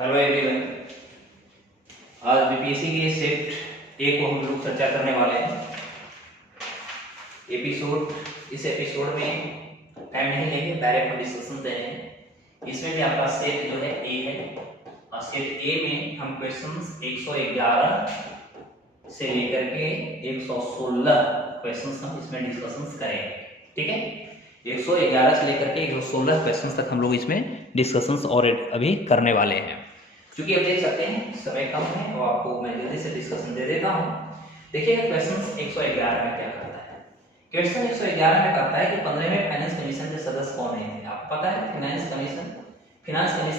Hello everyone, आज BPSC के shift ए को हम लोग चर्चा करने वाले हैं। इस एपिसोड में टाइम नहीं लेंगे, डायरेक्ट डिस्कशन देंगे। इसमें भी आपका सेट जो है ए है और सेट ए में हम क्वेश्चंस 111 से लेकर के 116 क्वेश्चंस हम इसमें डिस्कशंस करेंगे। ठीक है, 111 से लेकर के 116 क्वेश्चंस तक हम लोग इसमें डिस्कशंस और अभी करने वाले हैं। क्योंकि अब देख सकते हैं समय कम है और आपको मैं जल्दी से डिस्कशन दे देता हूं। देखिएगा क्वेश्चन 111 में क्या करता है। क्वेश्चन 111 में कहता है कि 15वें फाइनेंस कमीशन के सदस्य कौन है। आपको पता है फाइनेंस कमीशन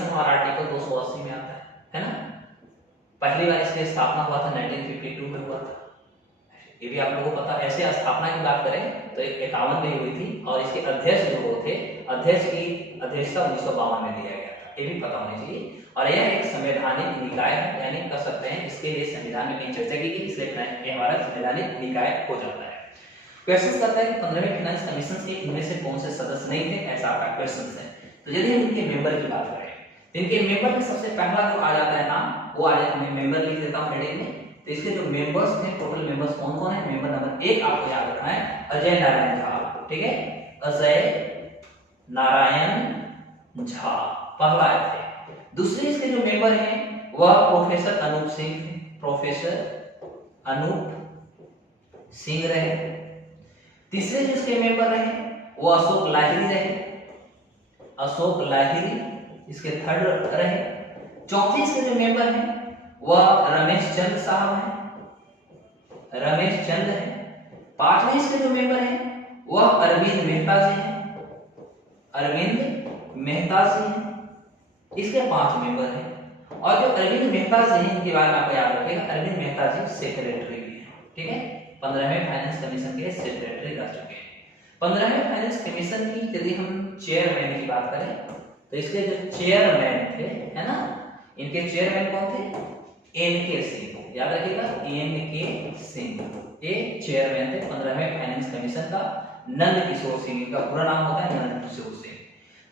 हमारा आर्टिकल 280 में आता है ना। पहली बार इसकी स्थापना हुआ था 1952 में हुआ था। ये भी आप लोगों को पता। ऐसे स्थापना की बात करें तो 51 में हुई थी और इसके अध्यक्ष जो थे, अध्यक्ष की अध्यक्षता 1952 में दिया गया था। ये भी पता होनी चाहिए। और यह एक संवैधानिक निकाय है, यानी कह सकते हैं इसके लिए संविधान में कहीं चर्चा की गई, इसलिए ये हमारा संवैधानिक निकाय हो जाता है। क्वेश्चन करता है कि 15वें फाइनेंस कमीशन के इनमें से कौन से सदस्य नहीं थे, ऐसा आपका क्वेश्चन है। तो यदि हम इनके मेंबर की बात करें तो इनके मेंबर में सबसे पहला जो आ जाता है नाम, वो आ जाता है, मैं मेंबर लिख देता हूं हेडिंग में। तो इसके जो मेंबर्स थे, टोटल मेंबर्स कौन कौन है। मेंबर नंबर 1 आपको याद रखना है अजय नारायण झा। ठीक है, अजय नारायण झा पहला थे। दूसरे इसके जो मेंबर हैं वह प्रोफेसर अनूप सिंह थे। प्रोफेसर अनूप सिंह रहे। तीसरे जिसके मेंबर रहे वो अशोक लाहिरी रहे। अशोक लाहिरी इसके थर्ड रहे। चौथे इसके जो मेंबर हैं वह रमेश चंद्र साहब हैं, रमेश चंद्र हैं। पांचवें इसके जो मेंबर हैं वह अरविंद मेहता जी हैं, अरविंद मेहता जी हैं। इसके 5 मेंबर हैं। और जो अरविंद मेहता जी हैं इनके बारे में आपको याद रखिएगा, अरविंद मेहता जी सेक्रेटरी भी हैं। ठीक है, 15वें फाइनेंस कमीशन के सेक्रेटरी रह चुके हैं। 15वें फाइनेंस कमीशन की यदि हम चेयरमैन की बात करें तो इसके जो चेयरमैन थे, है ना, इनके चेयरमैन कौन थे। एनके सिंह, याद रखिएगा, एनके सिंह ये चेयरमैन थे 15वें फाइनेंस कमीशन का। नंद किशोर सिंह का पूरा नाम होता है, नंद किशोर सिंह।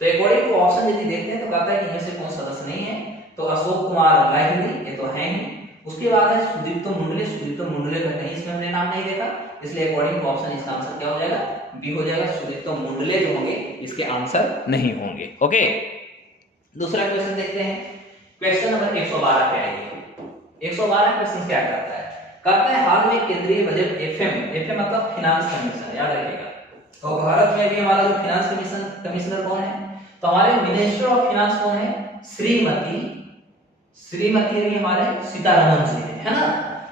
तो अकॉर्डिंग टू ऑप्शन यदि देखते हैं तो कहता है कि इनमें से कौन सदस्य नहीं है। तो अशोक कुमार लाहिरी ये तो है ही। उसके बाद है सुदीप्तो मुंडले। सुदीप्तो मुंडले का कहीं इसमें हमने नाम नहीं देखा, इसलिए अकॉर्डिंग टू ऑप्शन इसका आंसर क्या हो जाएगा, बी हो जाएगा। सुदीप्तो मुंडले जो होंगे इसके आंसर नहीं होंगे। ओके, दूसरा क्वेश्चन देखते हैं। क्वेश्चन नंबर 112 पे आइए। 112 क्वेश्चन क्या करता है। कहता है हाल में केंद्रीय बजट एफएम मतलब फाइनेंस कमीशन, याद रखिएगा। तो भारत में भी हमारा जो फाइनेंस कमिश्नर कौन है, तो हमारे मिनिस्टर ऑफ फाइनेंस कौन है, श्रीमती भी हमारे सीतारमण जी है ना।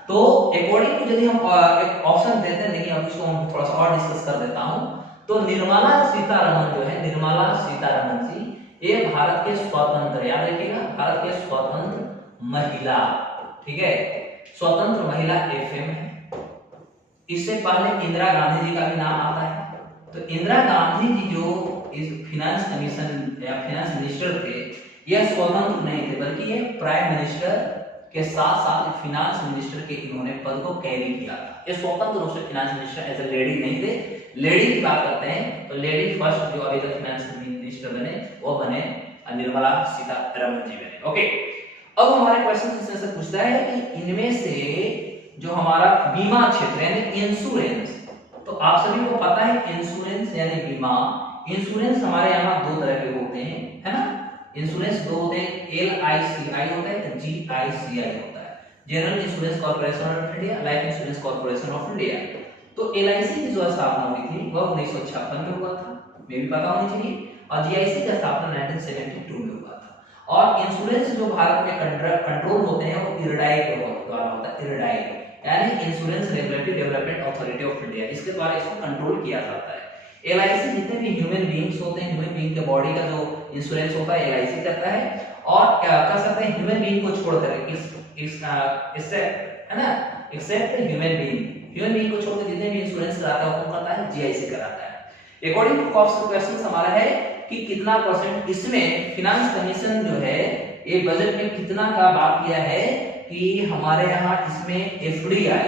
तो अकॉर्डिंग टू यदि हम एक ऑप्शन देते हैं, देखिए अब इसको हम थोड़ा सा और डिस्कस कर देता हूं। तो निर्मला सीतारमण जो है, निर्मला सीतारमण जी ये भारत के स्वतंत्र, याद रखिएगा, भारत के स्वतंत्र महिला, ठीक है, स्वतंत्र महिला एफएम है। इससे पहले इंदिरा गांधी जी का भी नाम आता है। तो इंदिरा गांधी जी जो इस फाइनेंस कमीशन या फाइनेंस मिनिस्टर थे, यह स्वतंत्र नहीं थे, बल्कि ये प्राइम मिनिस्टर के साथ साथ फाइनेंस मिनिस्टर के इन्होंने पद को कैरी किया था। ये स्वतंत्र रूप से finance minister as a lady नहीं थे। लेडी की बात करते हैं तो लेडी फर्स्ट जो अभी तक फाइनेंस मिनिस्टर बने वो बने निर्मला सीतारमण जी बने। ओके, अब हमारे क्वेश्चन से पूछता है कि इनमें से जो हमारा बीमा क्षेत्र यानी इंश्योरेंस, तो आप सभी को पता है इंश्योरेंस यानी बीमा। इंश्योरेंस हमारे यहाँ 2 तरह के होते हैं, है ना। इंश्योरेंस 2 होते हैं, LICI होता है, GICI होता है, general insurance corporation of India, life insurance corporation of India. तो LIC की जो स्थापना हुई थी वह 1956 में हुआ था, में भी पता होनी चाहिए। और GIC की स्थापना 1972 में हुआ था। और इंश्योरेंस जो भारत में कंट्रोल होते हैं वो IRDAI के द्वारा होता है, IRDAI यानी insurance regulatory development authority of India, इसके द्वारा इसको कंट्रोल किया जाता है। LIC जितने भी ह्यूमन बीइंग्स होते हैं, ह्यूमन बीइंग के बॉडी का जो इंश्योरेंस होता है LIC करता है। और क्या कर सकते हैं, ह्यूमन बीइंग को छोड़कर इससे, है ना, एक्सेप्ट ह्यूमन बीइंग को छोड़कर जितने भी इंश्योरेंस कराता है वो कौन करता है, GIC कराता है। अकॉर्डिंग टू क्वेश्चन हमारा है कि कितना परसेंट इसमें फाइनेंस कमीशन जो है ये बजट में कितना का बात किया है कि हमारे यहाँ इसमें FDI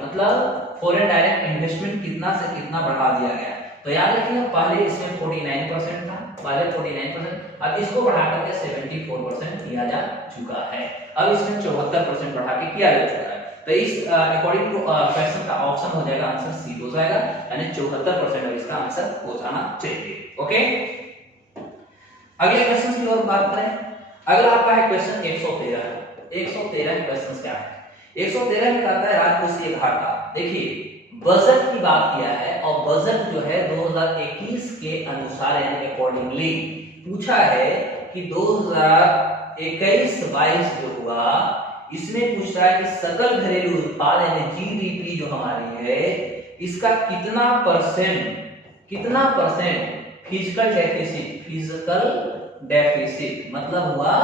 मतलब फॉरेन डायरेक्ट इन्वेस्टमेंट कितना से कितना बढ़ा दिया गया है। तो याद रखिए पहले इसमें 49% था, पहले 49%, अब इसको बढ़ा करके 74% किया जा चुका है। अब इसमें 74% बढ़ा के किया जा चुका है। तो इस अकॉर्डिंग टू क्वेश्चन का ऑप्शन हो जाएगा, आंसर सी हो जाएगा, यानी 74% इसका आंसर हो जाना चाहिए। ओके, अगले क्वेश्चन की ओर बात करें। अगला आपका है क्वेश्चन 113 क्वेश्चन क्या है? 113 में कहता है राजकोषीय घाटा। देखिए बजट की बात किया है और बजट जो है 2021 के अनुसार यानी अकॉर्डिंगली पूछा है कि 2021-22 जो हुआ इसमें पूछ रहा है कि सकल घरेलू उत्पाद यानी जीडीपी जो हमारी है इसका कितना परसेंट फिजिकल डेफिसिट मतलब हुआ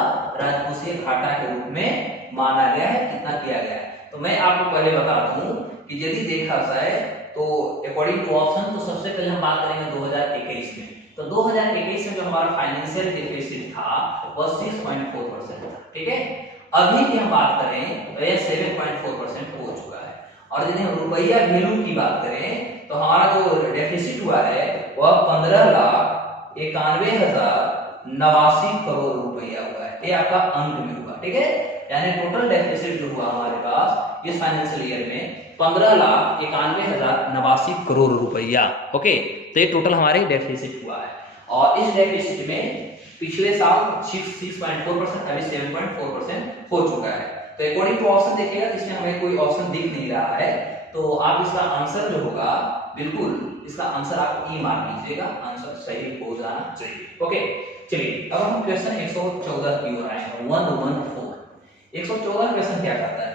राजकोषीय घाटा के रूप में माना गया है, कितना किया गया है। तो मैं आपको पहले बता दूं कि यदि देखा जाए तो अकॉर्डिंग टू ऑप्शन तो सबसे पहले हम बात करेंगे 2021 में। तो 2021 में जो हमारा फाइनेंशियल डेफिसिट था वह 6.4% था, ठीक है। अभी की हम बात करें तो यह 7.4% हो चुका है। और यदि हम रुपया वैल्यू की बात करें तो हमारा जो डेफिसिट हुआ है वह 15,91,089 करोड़ रुपया हुआ है, ये आपका अंक में हुआ, ठीक है। यानी टोटल डेफिसिट जो हुआ हमारे पास इस फाइनेंशियल ईयर में 15,91,089 करोड़ रुपया। ओके, तो ये टोटल हमारे डेफिसिट हुआ है। और इस डेफिसिट में पिछले साल 6.4%, अभी 7.4% हो चुका है। तो अकॉर्डिंग टू ऑप्शन देखिएगा, इसमें हमें कोई ऑप्शन दिख नहीं रहा है, तो आप इसका आंसर जो होगा बिल्कुल इसका आंसर आप ई मार लीजिएगा, आंसर सही हो जाना चाहिए। ओके, चलिए अब हम क्वेश्चन 114 की ओर आएंगे। 114 114 क्वेश्चन क्या कहता है?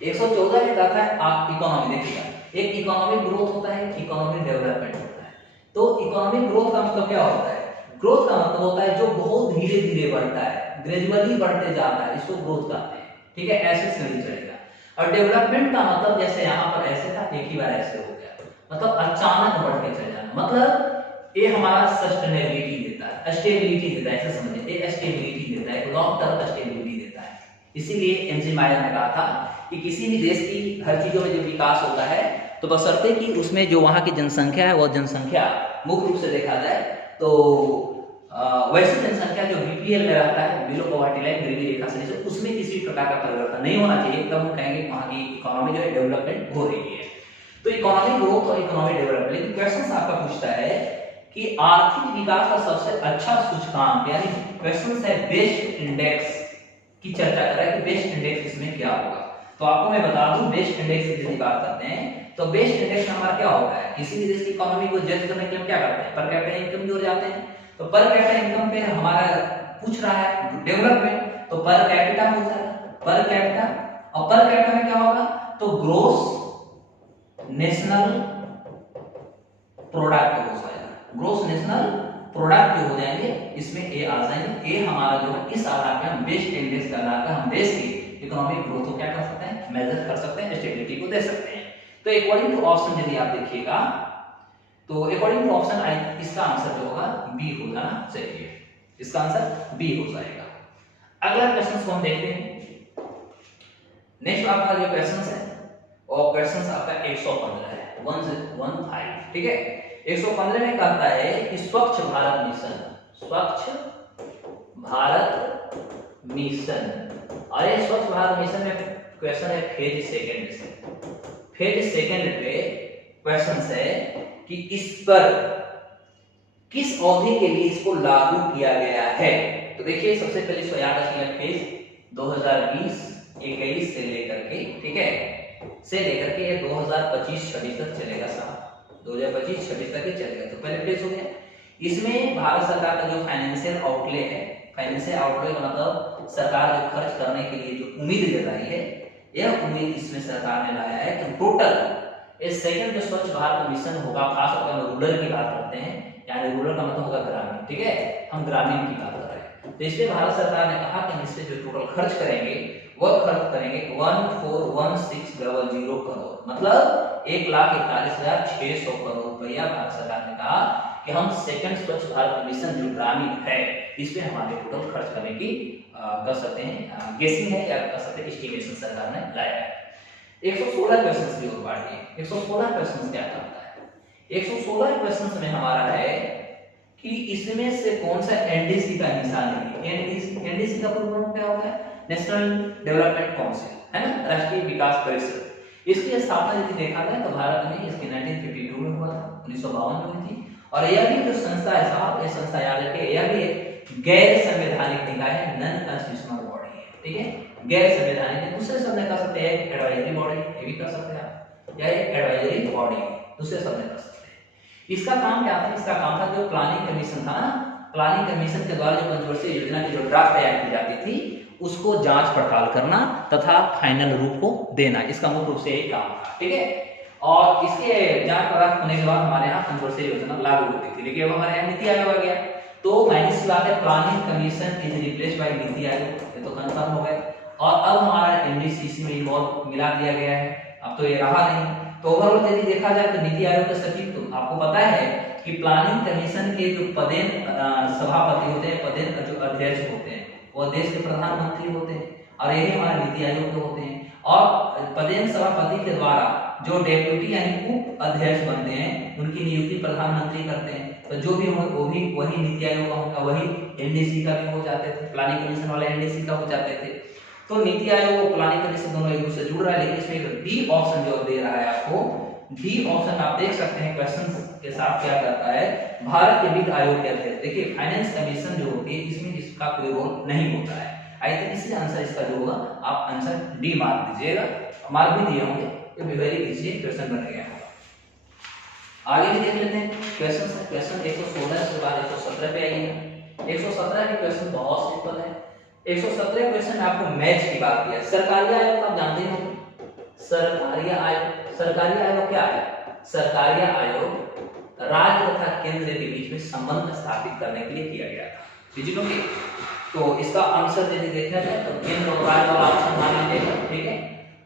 114 में कहता है आप इकोनॉमी देखिएगा, एक इकोनॉमिक ग्रोथ होता है, इकोनॉमिक डेवलपमेंट होता है। तो इकोनॉमिक ग्रोथ का मतलब क्या होता है? ग्रोथ का मतलब होता है जो बहुत धीरे धीरे बढ़ता है, ग्रेजुअली बढ़ते जाता है, इसको ग्रोथ कहते हैं, ठीक है, ऐसे से नहीं चलेगा। और डेवलपमेंट का मतलब जैसे यहाँ पर ऐसे था, एक ही बार ऐसे हो गया, मतलब अचानक बढ़ के चले जाना, मतलब ये हमारा सस्टेनेबिलिटी देता है, स्टेबिलिटी देता है, ऐसे समझिए, ये स्टेबिलिटी देता है, लॉन्ग टर्म स्टेबिलिटी देता है। इसीलिए एमजी मायर ने कहा था कि किसी भी देश की हर चीजों में जब विकास होता है तो बशर्ते कि उसमें जो वहाँ की जनसंख्या है वह जनसंख्या मुख्य रूप से देखा जाए तो वैसी जनसंख्या जो बीपीएल में रहता है, बिलो पॉवर्टी लाइन, गरीबी रेखा से नीचे, उसमें किसी प्रकार का परिवर्तन नहीं होना चाहिए, तब हम कहेंगे वहाँ की इकोनॉमी जो है डेवलपमेंट हो रही है। तो इकोनॉमिक ग्रोथ और इकोनॉमिक डेवलपमेंट, लेकिन क्वेश्चन आपका पूछता है कि आर्थिक विकास का सबसे अच्छा सूचकांक यानी क्वेश्चन है बेस्ट इंडेक्स की चर्चा कर रहा है कि बेस्ट इंडेक्स इसमें क्या होगा। तो आपको मैं बता दूं बेस्ट इंडेक्स की यदि बात करते हैं तो बेस्ट इंडेक्स हमारा क्या होता है? किसी भी देश की इकोनॉमी को जज करने के लिए क्या करते हैं? पर कैपिटा इनकम की ओर जाते हैं। तो पर कैपिटा इनकम पे हमारा पूछ रहा है डेवलपमेंट, तो पर कैपिटा हो जाएगा, पर कैपिटा, और पर कैपिटा में क्या होगा? तो ग्रोस नेशनल प्रोडक्ट हो जाएगा, ग्रोस नेशनल प्रोडक्ट जो हो जाएंगे इसमें ए आ जाएंगे। ए हमारा जो है इस आधार पे हम बेस्ट इंडेक्स का आधार पे हम देश की इकोनॉमिक ग्रोथ को क्या कर सकते हैं? मेजर कर सकते हैं, स्टेबिलिटी को दे सकते हैं। तो अकॉर्डिंग टू ऑप्शन यदि आप देखिएगा तो अकॉर्डिंग टू ऑप्शन आई इसका आंसर जो होगा बी हो जाना चाहिए, इसका आंसर बी हो जाएगा। अगला क्वेश्चन को हम देखते हैं। नेक्स्ट आपका जो क्वेश्चन है और क्वेश्चन आपका 115 है, 115, ठीक है। 115 में कहता है कि स्वच्छ भारत मिशन, स्वच्छ भारत मिशन, और ये स्वच्छ भारत मिशन में क्वेश्चन है फेज सेकंड से। फेज सेकंड पे क्वेश्चन है कि इस पर किस अवधि के लिए इसको लागू किया गया है। तो देखिए सबसे पहले इसको याद रखिएगा, फेज 2020-21 से लेकर के, ठीक है, से लेकर के 2025-26 तक चलेगा साहब, 2025-26 तक ही चलेगा। तो पहले फेज हो गया, इसमें भारत सरकार का जो फाइनेंशियल आउटले है, फाइनेंशियल आउटले का मतलब सरकार जो खर्च करने के लिए जो उम्मीद जताई है, यह उम्मीद इसमें सरकार ने लाया है कि टोटल इस सेकंड जो स्वच्छ भारत मिशन होगा, खासतौर पर रूरल की बात करते हैं, यानी रूरल का मतलब होगा ग्रामीण, ठीक है, हम ग्रामीण की बात कर रहे हैं। तो इसलिए भारत सरकार ने कहा कि इससे जो टोटल खर्च करेंगे वह खर्च करेंगे 141600 करोड़, मतलब 1,41,600 करोड़ रुपया। भारत सरकार ने कहा कि हम सेकंड स्वच्छ भारत मिशन जो ग्रामीण है इस पे हमारे टोटल खर्च करने की कर सकते हैं, गेसिंग है या कर सकते हैं एस्टिमेशन सरकार ने लाया है। 116 क्वेश्चन की ओर बढ़िए। 116 क्वेश्चन क्या करता है? 116 क्वेश्चन में हमारा है कि इसमें से कौन सा एनडीसी का निशान है। एनडीसी का पूर्ण रूप क्या होता है? नेशनल डेवलपमेंट काउंसिल, है ना, राष्ट्रीय विकास परिषद। इसकी स्थापना यदि देखा जाए तो भारत में इसकी 1952 में हुआ था, 1952 में हुई थी। और यह भी जो संस्था है साहब, ये संस्था याद रखिए, यह भी एक गैर संवैधानिक निकाय है, नॉन कॉन्स्टिट्यूशनल बॉडी है, ठीक है, गैर संवैधानिक। दूसरे शब्द में कह सकते हैं एडवाइजरी बॉडी, ये भी कह सकते हैं आप, या एक एडवाइजरी बॉडी, दूसरे शब्द में कह सकते हैं। इसका काम क्या था? इसका काम था जो प्लानिंग कमीशन था ना, प्लानिंग कमीशन के द्वारा जो पंचवर्षीय योजना की जो ड्राफ्ट तैयार की जाती थी उसको जांच पड़ताल करना तथा फाइनल रूप को देना, इसका मुख्य रूप से यही काम था, ठीक है। और इसके जांच पड़ताल होने के बाद हमारे यहाँ पंचवर्षीय योजना लागू होती थी, लेकिन अब हमारे यहाँ नीति आयोग आ गया, तो माइनस की बात है, planning commission is replaced by NITI Aayog, ये तो कंफर्म हो गया। और अब हमारा एनडीसीसी में इन्वॉल्व मिला दिया गया है, अब तो ये रहा नहीं। तो ओवरऑल यदि देखा जाए तो नीति आयोग के सचिव, तो आपको पता है कि प्लानिंग कमीशन के जो पदेन सभापति होते हैं, पदेन जो अध्यक्ष होते हैं, वो देश के प्रधानमंत्री होते हैं, और यही हमारे नीति आयोग के होते हैं। और पदेन सभापति के द्वारा जो डेप्यूटी यानी उप अध्यक्ष बनते हैं, उनकी नियुक्ति प्रधानमंत्री करते हैं। तो जो भी हो वो भी वही नीति आयोग का होगा, वही एनडीसी का भी हो जाते थे, प्लानिंग कमीशन वाले एनडीसी का हो जाते थे। तो नीति आयोग और प्लानिंग कमीशन दोनों एक दूसरे से जुड़ रहा है, लेकिन इसमें एक डी ऑप्शन जो दे रहा है आपको, डी ऑप्शन आप देख सकते हैं क्वेश्चन के साथ क्या करता है, भारत के वित्त आयोग के अध्यक्ष। देखिए फाइनेंस कमीशन जो होती है इसमें इसका कोई रोल नहीं होता है। आई थिंक इसलिए आंसर इसका जो होगा, आप आंसर डी मार्क दीजिएगा, मार्क भी दिए होंगे, ये भी वेरी इजी क्वेश्चन बनेगा। आगे भी देख लेते हैं क्वेश्चन। क्वेश्चन 116 से बाद 117 पे आइए। 117 के क्वेश्चन बहुत सिंपल है। 117 क्वेश्चन में आपको मैच की बात किया। सरकारी आयोग आप जानते हो, सरकारी आयोग, सरकारी आयोग क्या है? सरकारी आयोग राज्य तथा केंद्र के बीच में संबंध स्थापित करने के लिए किया गया था, डिजिटल के। तो इसका आंसर यदि देखा जाए तो केंद्र और राज्य वाला ऑप्शन मान लीजिएगा, ठीक है।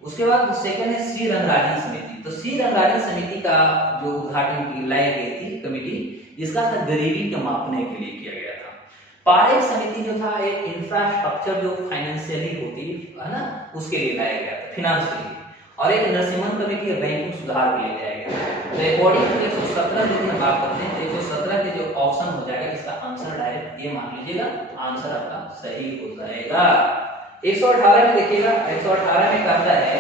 उसके बाद सेकंड है सी रंगारिया समिति। तो सी रंगारिया समिति का जो उद्घाटन की लाई गई थी कमेटी, इसका था गरीबी को मापने के लिए किया गया था। पारेख समिति जो था एक इंफ्रास्ट्रक्चर जो फाइनेंशियली होती है ना, उसके लिए लाया गया था, फिनांस के लिए। और एक नरसिम्हन कमेटी बैंकिंग सुधार के लिए लाया गया। तो अकॉर्डिंग टू 117 यदि हम बात करते हैं तो 117 के जो ऑप्शन हो जाएगा इसका आंसर डायरेक्ट ये मान लीजिएगा, आंसर आपका सही हो जाएगा। 118 में देखिएगा, 118 में कहता है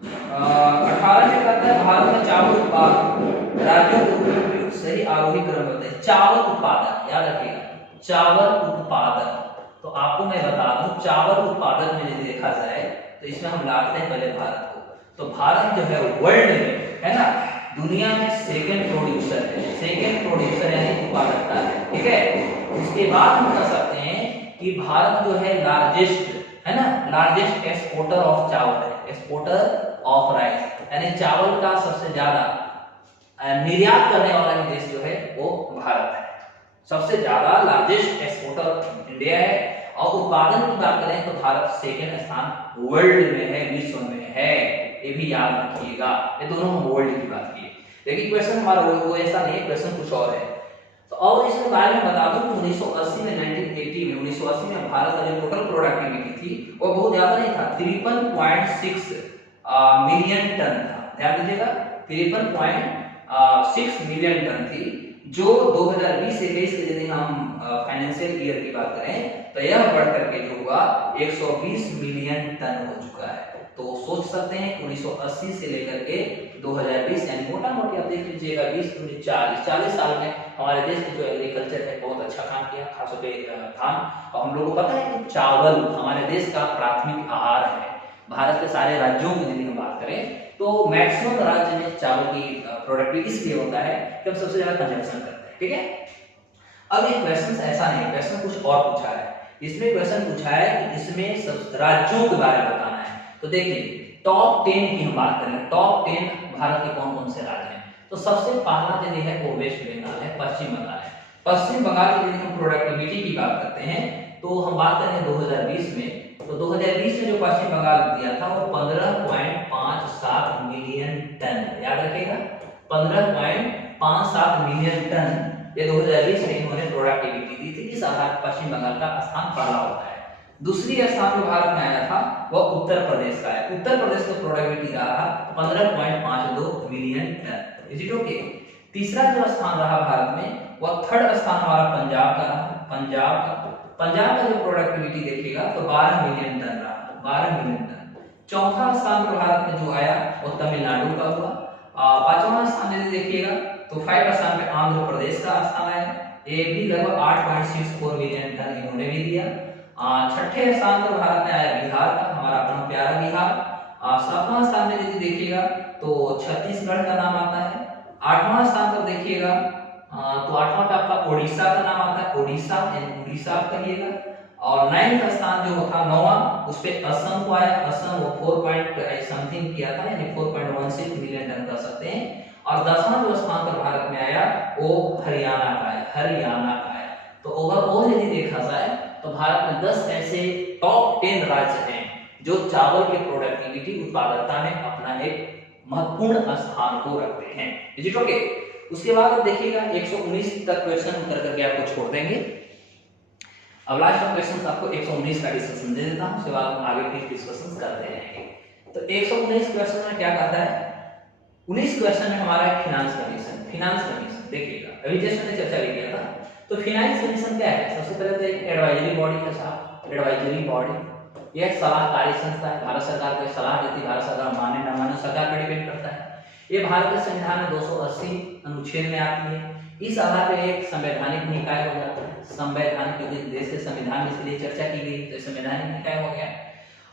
18 में कहता है भारत में चावल उत्पादन राज्यों को सही आरोही क्रम होते हैं। चावल उत्पादन याद रखिएगा, चावल उत्पादन। तो आपको मैं बता दूं चावल उत्पादन में यदि देखा जाए तो इसमें हम लाते हैं पहले भारत को। तो भारत जो है वर्ल्ड में, है ना, दुनिया में सेकंड प्रोड्यूसर है, सेकंड प्रोड्यूसर यानी उत्पादकता है, ठीक है। उसके बाद हम कह सकते हैं कि भारत जो है लार्जेस्ट, है ना, लार्जेस्ट एक्सपोर्टर ऑफ चावल है, एक्सपोर्टर ऑफ राइस, यानी चावल का सबसे ज्यादा निर्यात करने वाला देश जो है वो भारत है। सबसे ज्यादा लार्जेस्ट एक्सपोर्टर इंडिया है। और उत्पादन की बात करें तो भारत सेकंड स्थान वर्ल्ड में है, विश्व में है, ये भी याद रखिएगा। ये दोनों हम वर्ल्ड की बात की, लेकिन क्वेश्चन हमारा वो ऐसा नहीं है, क्वेश्चन कुछ और है। तो और इसके बारे में बता दूं कि 1980 में 1980 में भारत का जो टोटल प्रोडक्टिविटी थी वो बहुत ज्यादा नहीं था, 53.6 मिलियन टन था। ध्यान दीजिएगा 53.6 मिलियन टन थी, जो 2020-21 के यदि हम फाइनेंशियल ईयर की बात करें तो यह बढ़ करके जो हुआ 120 मिलियन टन हो चुका है। तो सोच सकते हैं 1980 से लेकर के 2020 यानी मोटा मोटी आप देख लीजिएगा 40 साल में हमारे देश की जो एग्रीकल्चर है बहुत अच्छा काम किया, खासतौर पे धान। और हम लोगों को पता है कि चावल हमारे देश का प्राथमिक आहार है। भारत के सारे राज्यों की यदि हम बात करें तो मैक्सिमम राज्य में चावल की प्रोडक्टिविटी इसलिए होता है कि हम सबसे ज्यादा कंजम्पशन करते हैं, ठीक है। अब ये क्वेश्चन ऐसा नहीं, क्वेश्चन कुछ और पूछा है। इसमें क्वेश्चन पूछा है कि इसमें सब राज्यों के बारे में बताना है। तो देखिए टॉप 10 की हम बात करें, टॉप 10 भारत के कौन कौन से राज्य हैं। तो सबसे पहला यदि है वो वेस्ट बंगाल है, पश्चिम बंगाल है। पश्चिम बंगाल की यदि हम प्रोडक्टिविटी की बात करते हैं तो हम बात करें 2020 में, तो 2020 में जो पश्चिम बंगाल दिया था वो 15.57 मिलियन टन, याद रखिएगा 15.57 मिलियन टन ये 2020 में इन्होंने प्रोडक्टिविटी दी थी। इस आधार पर पश्चिम बंगाल का स्थान पहला होता है। दूसरी स्थान जो भारत में आया था वह उत्तर प्रदेश का है। उत्तर प्रदेश का प्रोडक्टिविटी रहा 15.52 million tonne. Is it okay. तीसरा जो स्थान रहा भारत में वह थर्ड स्थान हमारा पंजाब का रहा। पंजाब का जो प्रोडक्टिविटी देखिएगा तो 12 मिलियन टन रहा, 12 मिलियन टन। चौथा स्थान जो भारत में जो आया वो तमिलनाडु का हुआ। पांचवा स्थान यदि देखिएगा तो 5 स्थान पे आंध्र प्रदेश का स्थान आया, ये भी लगभग 8.64 मिलियन टन इन्होंने भी दिया। छठे स्थान पर भारत में आया बिहार का, हमारा अपना प्यारा बिहार। सातवां स्थान में यदि देखिएगा तो छत्तीसगढ़ का नाम आता है। आठवां स्थान पर देखिएगा तो आठवां पे आपका ओडिशा का नाम आता है, ओडिशा यानी उड़ीसा आप कहिएगा। और 9वां स्थान जो था 9वां उस पे असम को आया, असम वो 4 समथिंग किया था यानी 4.16 मिलियन टन कर सकते हैं। और 10वां जो स्थान पर भारत में आया वो हरियाणा का आया, हरियाणा का आया। तो ओवरऑल यदि देखा जाए तो भारत में 10 ऐसे टॉप 10 राज्य हैं जो चावल के प्रोडक्टिविटी उत्पादकता में अपना एक महत्वपूर्ण स्थान को रखते हैं। Is it okay? उसके बाद आप देखिएगा 119 तक क्वेश्चन कर करके आपको छोड़ देंगे। अब लास्ट ऑफ क्वेश्चन आपको 119 का डिस्कशन दे देता हूं, उसके बाद हम आगे फिर डिस्कशन करते रहेंगे। तो 119 क्वेश्चन में क्या कहता है? 19 क्वेश्चन में हमारा फाइनेंस कमीशन देखिएगा, अभी जैसे मैंने चर्चा भी किया था। तो फाइनेंस कमीशन क्या है? सबसे पहले तो एक एडवाइजरी बॉडी है साहब, एडवाइजरी बॉडी यह सलाहकारी संस्था है, भारत सरकार को सलाह देती है, भारत सरकार माने न माने सरकार पर डिपेंड करता है। ये भारत के संविधान में 280 अनुच्छेद में आती है। इस आधार पर एक संवैधानिक निकाय हो जाता है, संवैधानिक क्योंकि देश के संविधान में इसके लिए चर्चा की गई तो संवैधानिक निकाय हो गया।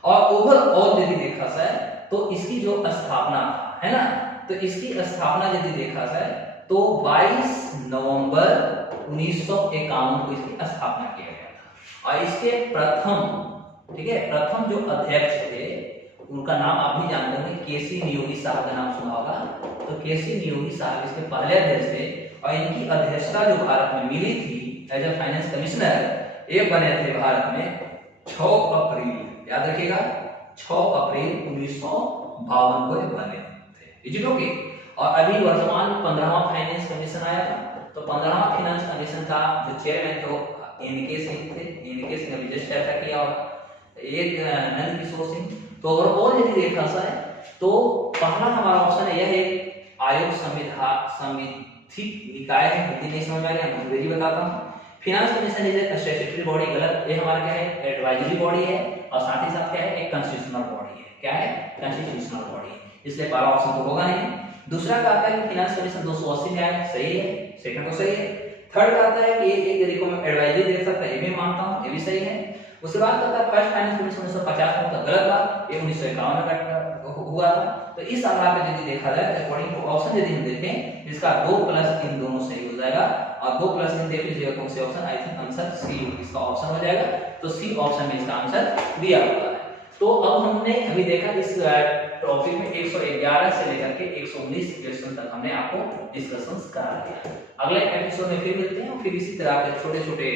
और ओवरऑल यदि देखा जाए तो इसकी जो स्थापना है ना, तो इसकी स्थापना यदि देखा जाए तो 22 नवंबर 1951 को इसकी स्थापना किया गया था। और इसके प्रथम, ठीक है, प्रथम जो अध्यक्ष थे उनका नाम आप भी जानते होंगे, केसी नियोगी साहब का नाम सुना होगा। तो केसी नियोगी साहब इसके पहले अध्यक्ष थे और इनकी अध्यक्षता जो भारत में मिली थी एज ए फाइनेंस कमिश्नर, ये बने थे भारत में 6 अप्रैल, याद रखिएगा 6 अप्रैल 1952 को बने थे। Is it okay? और अभी वर्तमान 15वां फाइनेंस कमीशन आया था। तो 15वां फाइनेंस कमीशन का जो चेयरमैन थे वो एनके सिंह थे, एनके सिंह अभी जस्ट चर्चा किया और एक नंद किशोर सिंह। तो ओवरऑल यदि देखा जाए तो पहला हमारा ऑप्शन है, यह एक आयोग संविधिक निकाय है। हिंदी नहीं समझ में आ रहा है, अंग्रेजी बताता हूँ। Finance commission is a statutory body, गलत, ये हमारा क्या है? एडवाइजरी बॉडी है। और साथ ही साथ क्या है? एक कॉन्स्टिट्यूशनल बॉडी है। क्या है? कॉन्स्टिट्यूशनल बॉडी है, इसलिए पहला ऑप्शन तो होगा नहीं। दूसरा का आता है कि फाइनेंस कमीशन 280 में आया, सही है, सेकंड तो सही है। थर्ड का आता है कि एक रिकमेंड एडवाइजरी दे सकता है, ये भी मानता हूँ, ये भी सही है। उसके बाद कहता है फर्स्ट फाइनेंस कमीशन 1950 में, तो गलत बात, ये 1951 में हुआ था। तो इस आधार पर यदि देखा जाए तो अकॉर्डिंग टू ऑप्शन यदि हम देखें इसका 2 प्लस 3 दोनों सही हो जाएगा। और 2 प्लस 3 देख लीजिएगा कौन से option, I think answer C इसका ऑप्शन हो जाएगा। तो सी ऑप्शन में इसका आंसर दिया हुआ है। तो अब हमने अभी देखा इस टॉपिक में 111 से लेकर के 119 क्वेश्चन तक हमने आपको डिस्कशंस करा दिया। अगले एपिसोड में फिर मिलते हैं और फिर इसी तरह के छोटे-छोटे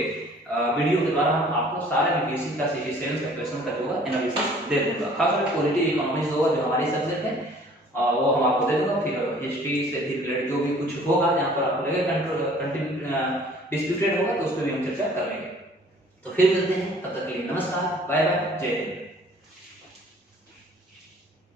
वीडियो के द्वारा हम आपको सारे बीपीएससी का सिटी सेल्स का क्वेश्चन का जो है एनालिसिस दे दूंगा। खासकर पॉलिटी इकोनॉमिक्स होगा जो हमारी सब्जेक्ट है वो हम आपको दे दूंगा। फिर हिस्ट्री से रिलेटेड जो भी कुछ होगा जहां पर आपको लगेगा डिस्प्यूटेड होगा तो उस पर भी हम चर्चा कर लेंगे। तो फिर मिलते हैं, तब तक के लिए नमस्कार, बाय बाय, जय हिंद।